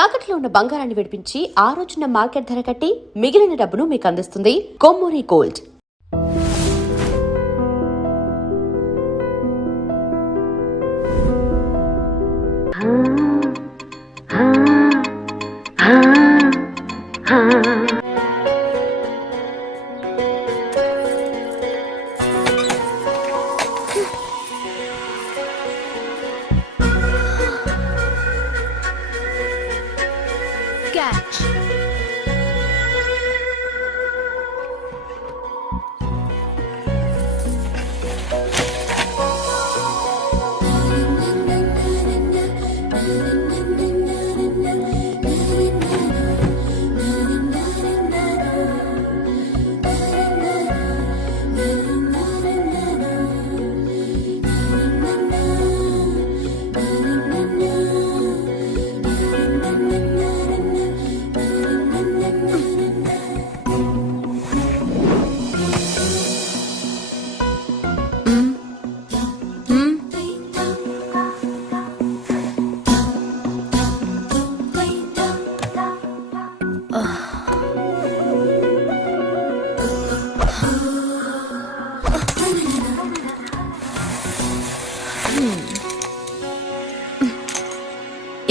తాకట్లో ఉన్న బంగారాన్ని విడిపించి ఆ రోజున మార్కెట్ ధర కట్టి మిగిలిన డబ్బును మీకు అందిస్తుంది కొమ్మూరి గోల్డ్. Catch.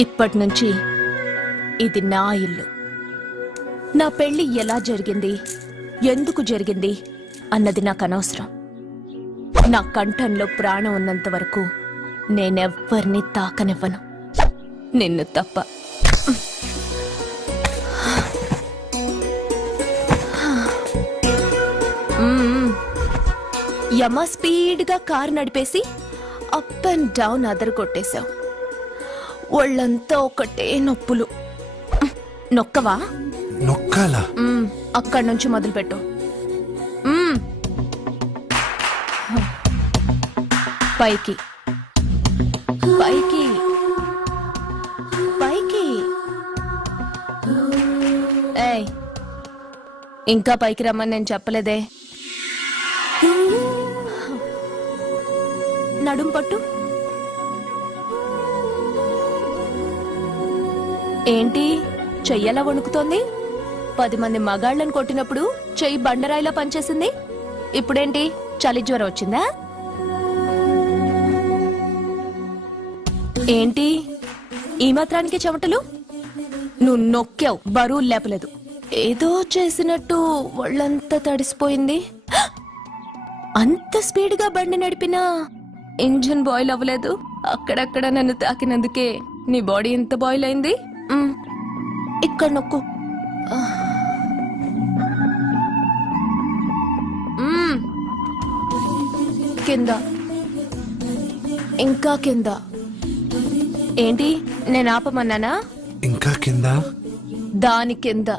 ఇప్పటి నుంచి ఇది నా ఇల్లు. నా పెళ్లి ఎలా జరిగింది, ఎందుకు జరిగింది అన్నది నాకు అనవసరం. నా కంఠంలో ప్రాణం ఉన్నంత వరకు నేనెవ్వరిని తాకనివ్వను, నిన్ను తప్ప. యమ స్పీడ్గా కారు నడిపేసి అప్ అండ్ డౌన్ అదరు కొట్టేశావు. ఒళ్ళంతా ఒకటే నొప్పులు. నొక్కవా? నొక్కాలా? అక్కడి నుంచి మొదలుపెట్టు. పైకి పైకి పైకి. ఏయ్, ఇంకా పైకి రమ్మని నేను చెప్పలేదే. నడుం పట్టు. ఏంటి చెయ్యలా వణుకుతోంది? 10 మంది మగాళ్ళని కొట్టినప్పుడు చెయ్యి బండరాయిలా పనిచేసింది. ఇప్పుడేంటి చలి జ్వరం వచ్చిందా? ఏంటి ఈ మాత్రానికి చెమటలు? నువ్వు నొక్కావు, బరువు లేపలేదు. ఏదో చేసినట్టు ఒళ్ళంతా తడిసిపోయింది. అంత స్పీడ్గా బండి నడిపినా ఇంజిన్ బాయిల్ అవ్వలేదు. అక్కడక్కడ నన్ను తాకినందుకే నీ బాడీ ఎంత బాయిల్ అయింది. ఇక్కడ నొక్కు. కింద, ఇంకా కింద. ఏంటి నేను ఆపమన్నానా? ఇంకా కింద, దాని కింద.